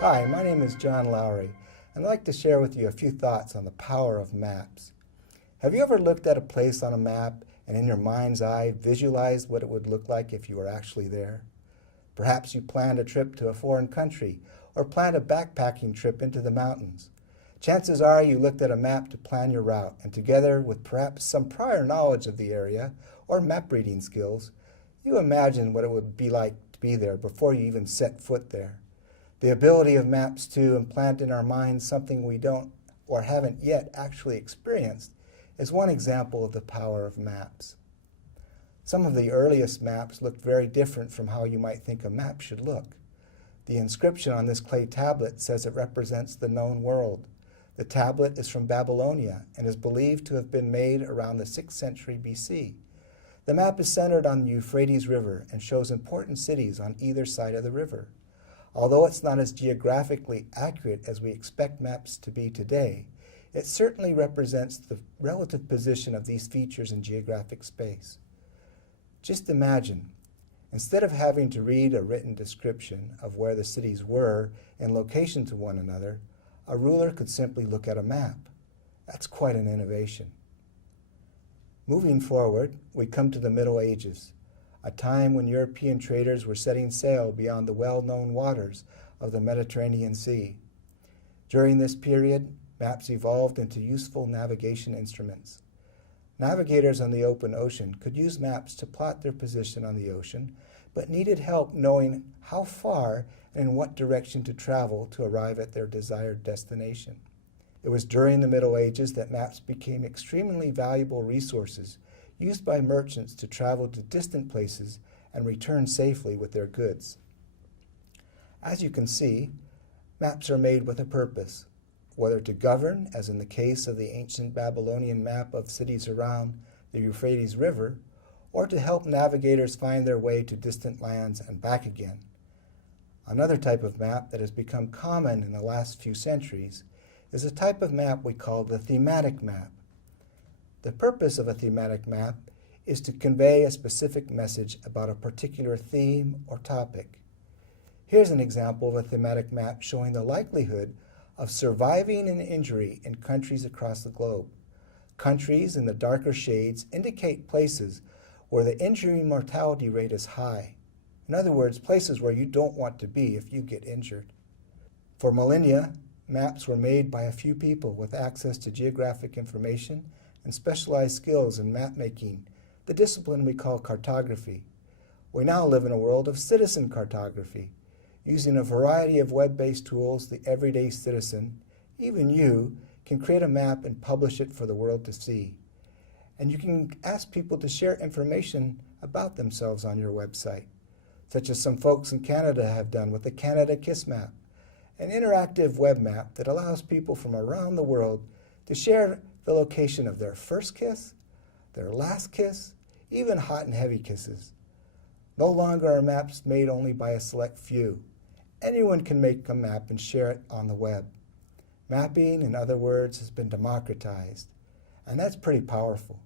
Hi, my name is John Lowry, and I'd like to share with you a few thoughts on the power of maps. Have you ever looked at a place on a map and in your mind's eye visualized what it would look like if you were actually there? Perhaps you planned a trip to a foreign country or planned a backpacking trip into the mountains. Chances are you looked at a map to plan your route, and together with perhaps some prior knowledge of the area or map reading skills, you imagined what it would be like to be there before you even set foot there. The ability of maps to implant in our minds something we don't or haven't yet actually experienced is one example of the power of maps. Some of the earliest maps looked very different from how you might think a map should look. The inscription on this clay tablet says it represents the known world. The tablet is from Babylonia and is believed to have been made around the 6th century BC. The map is centered on the Euphrates River and shows important cities on either side of the river. Although it's not as geographically accurate as we expect maps to be today, it certainly represents the relative position of these features in geographic space. Just imagine, instead of having to read a written description of where the cities were in location to one another, a ruler could simply look at a map. That's quite an innovation. Moving forward, we come to the Middle Ages, a time when European traders were setting sail beyond the well-known waters of the Mediterranean Sea. During this period, maps evolved into useful navigation instruments. Navigators on the open ocean could use maps to plot their position on the ocean, but needed help knowing how far and in what direction to travel to arrive at their desired destination. It was during the Middle Ages that maps became extremely valuable resources used by merchants to travel to distant places and return safely with their goods. As you can see, maps are made with a purpose, whether to govern, as in the case of the ancient Babylonian map of cities around the Euphrates River, or to help navigators find their way to distant lands and back again. Another type of map that has become common in the last few centuries is a type of map we call the thematic map. The purpose of a thematic map is to convey a specific message about a particular theme or topic. Here's an example of a thematic map showing the likelihood of surviving an injury in countries across the globe. Countries in the darker shades indicate places where the injury mortality rate is high. In other words, places where you don't want to be if you get injured. For millennia, maps were made by a few people with access to geographic information and specialized skills in map making, the discipline we call cartography. We now live in a world of citizen cartography. Using a variety of web-based tools, the everyday citizen, even you, can create a map and publish it for the world to see. And you can ask people to share information about themselves on your website, such as some folks in Canada have done with the Canada Kiss Map, an interactive web map that allows people from around the world to share the location of their first kiss, their last kiss, even hot and heavy kisses. No longer are maps made only by a select few. Anyone can make a map and share it on the web. Mapping, in other words, has been democratized, and that's pretty powerful.